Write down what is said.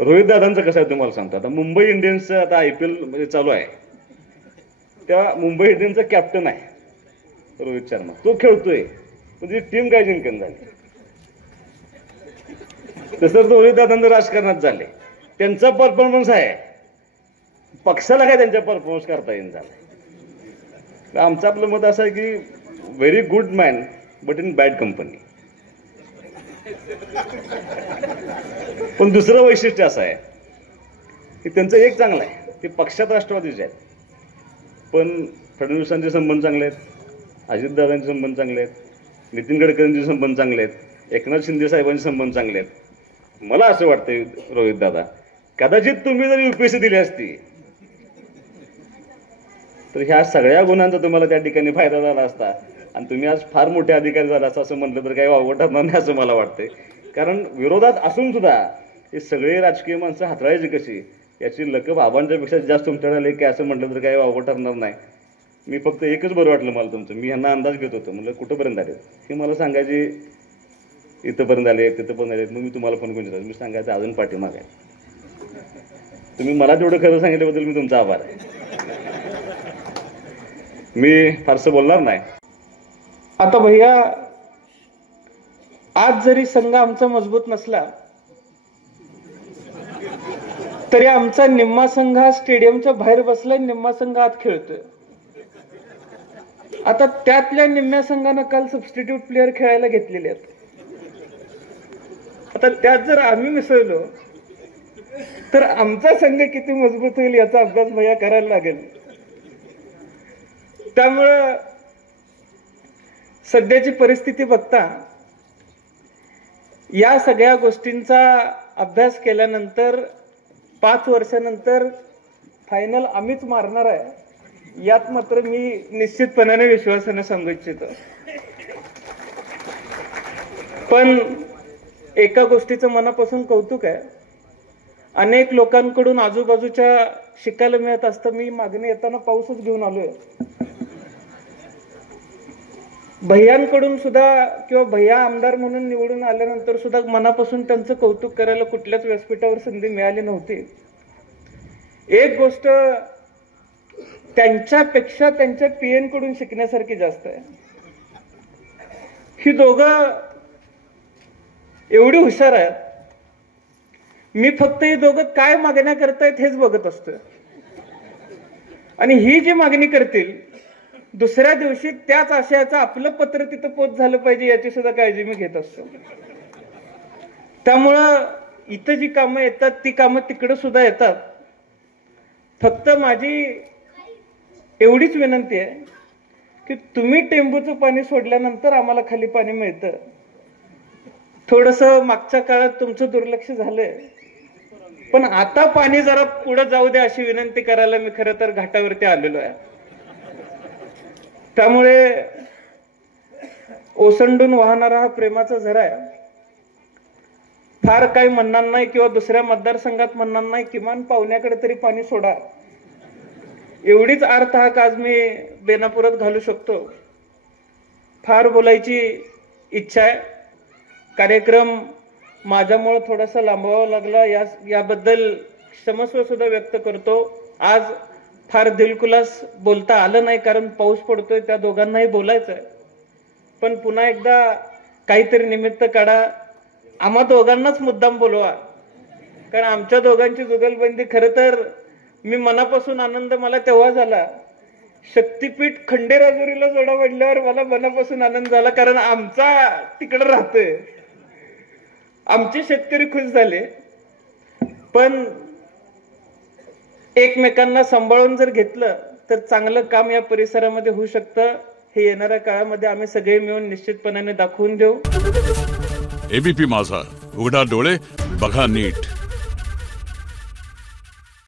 रोहित दादांचं कसं आहे तुम्हाला सांगतो. आता मुंबई इंडियन्सचं आता IPL मध्ये चालू आहे. त्या मुंबई इंडियन्सचा कॅप्टन आहे रोहित शर्मा. तो खेळतोय म्हणजे टीम काय जिंकन झाली. तसं रोहित दादांचं राजकारणात झाले. त्यांचा परफॉर्मन्स आहे, पक्षाला काय त्यांच्या परफॉर्मन्स करता येईल झालं. आमचं आपलं मत असं आहे की very good man but in bad company. पण दुसरं वैशिष्ट्य असं आहे की त्यांचं एक चांगलं आहे, ते पक्षात राष्ट्रवादीचे आहेत, पण फडणवीसांचे संबंध चांगले आहेत, अजितदादांचे संबंध चांगले आहेत, नितीन गडकरींचे संबंध चांगले आहेत, एकनाथ शिंदे साहेबांचे संबंध चांगले आहेत. मला असं वाटतंय रोहित दादा, कदाचित तुम्ही जर UPSC दिली असती तर ह्या सगळ्या गुणांचा तुम्हाला त्या ठिकाणी फायदा झाला असता आणि तुम्ही आज फार मोठे अधिकारी झाला असता असं म्हटलं तर काही वावगं ठरणार नाही असं मला वाटतंय. कारण विरोधात असून सुद्धा हे सगळे राजकीय माणसं हाताळायची कशी याची लकब आबांच्या पेक्षा जास्त तुमच्याकडे आले की असं म्हटलं तर काही वावगं ठरणार नाही. मी फक्त एकच बरं वाटलं मला तुमचं, मी ह्यांना अंदाज घेत होतो, म्हणजे कुठंपर्यंत आले हे मला सांगायचे, इथंपर्यंत आले तिथंपर्यंत आले. मग मी तुम्हाला फोन करून देतो, मी सांगायचं अजून पाठीमाग आहे. तुम्ही मला तेवढं खरं सांगितल्याबद्दल मी तुमचा आभार आहे. मी फारसं बोलणार नाही. आता भैया, आज जरी संघ आमचा मजबूत नसला तरी आमचा निम्मा संघ हा स्टेडियमच्या बाहेर बसलाय, निम्मा संघ आत खेळतोय. आता त्यातल्या निम्म्या संघानं काल सबस्टिट्यूट प्लेअर खेळायला घेतलेले आहेत. आता त्यात जर आम्ही मिसळलो तर आमचा संघ किती मजबूत होईल याचा अभ्यास भैया करायला लागेल. त्यामुळं सध्याची परिस्थिती बघता या सगळ्या गोष्टींचा अभ्यास केल्यानंतर 5 वर्षानंतर फायनल आम्हीच मारणार आहे यात मात्र मी निश्चितपणाने विश्वासाने सांगू इच्छितो. पण एका गोष्टीचं मनापासून कौतुक आहे, अनेक लोकांकडून आजूबाजूच्या शिकायला मिळत असतं. मी मागणी येताना पाऊसच घेऊन आलोय. भैयांकडून सुद्धा किंवा भैया आमदार म्हणून निवडून आल्यानंतर सुद्धा मनापासून त्यांचं कौतुक करायला कुठल्याच व्यासपीठावर संधी मिळाली नव्हती. एक गोष्ट त्यांच्यापेक्षा त्यांच्या PN कडून शिकण्यासारखी जास्त आहे. ही दोघं एवढी हुशार आहेत, मी फक्त ही दोघं काय मागण्या करतायत हेच बघत असतोय. आणि ही जी मागणी करतील दुसऱ्या दिवशी त्याच आशयाचं आपलं पत्र तिथं पोच झालं पाहिजे याची सुद्धा काळजी मी घेत असतो. त्यामुळं इथं जी कामं येतात ती कामं तिकडं सुद्धा येतात. फक्त माझी एवढीच विनंती आहे की तुम्ही टेंबूचं पाणी सोडल्यानंतर आम्हाला खाली पाणी मिळतं. थोडंसं मागच्या काळात तुमचं दुर्लक्ष झालंय, पण आता पाणी जरा पुढे जाऊ द्या अशी विनंती करायला मी खरं तर घाटावरती आलेलो आहे. त्यामुळे ओसंडून वाहणारा हा प्रेमाचा झरा आहे. फार काही म्हणणार नाही किंवा दुसऱ्या मतदारसंघात म्हणणार नाही, किमान पाहुण्याकडे तरी पाणी सोडा एवढीच अर्थ हाक आज मी बेनापुरात घालू शकतो. फार बोलायची इच्छा आहे. कार्यक्रम माझ्यामुळे थोडासा लांबवावा लागला याबद्दल क्षमस्व सुद्धा व्यक्त करतो. आज फार दिलखुलास बोलता आलं नाही कारण पाऊस पडतोय, त्या दोघांनाही बोलायचं आहे. पण पुन्हा एकदा काहीतरी निमित्त काढा, आम्हा दोघांनाच मुद्दाम बोलवा, कारण आमच्या दोघांची जुगलबंदी खरं तर मी मनापासून आनंद मला तेव्हा झाला शक्तीपीठ खंडेराजुरीला जोडा वाढल्यावर मला मनापासून आनंद झाला, कारण आमचा तिकडं राहतोय, आमचे शेतकरी खुश झाले. पण एकमेकांना सांभाळून जर घेतलं तर चांगलं काम या परिसरामध्ये होऊ शकतं. हे येणाऱ्या काळामध्ये आम्ही सगळे मिळून निश्चितपणाने दाखवून देऊ. ABP माझा, उघडा डोळे बघा नीट.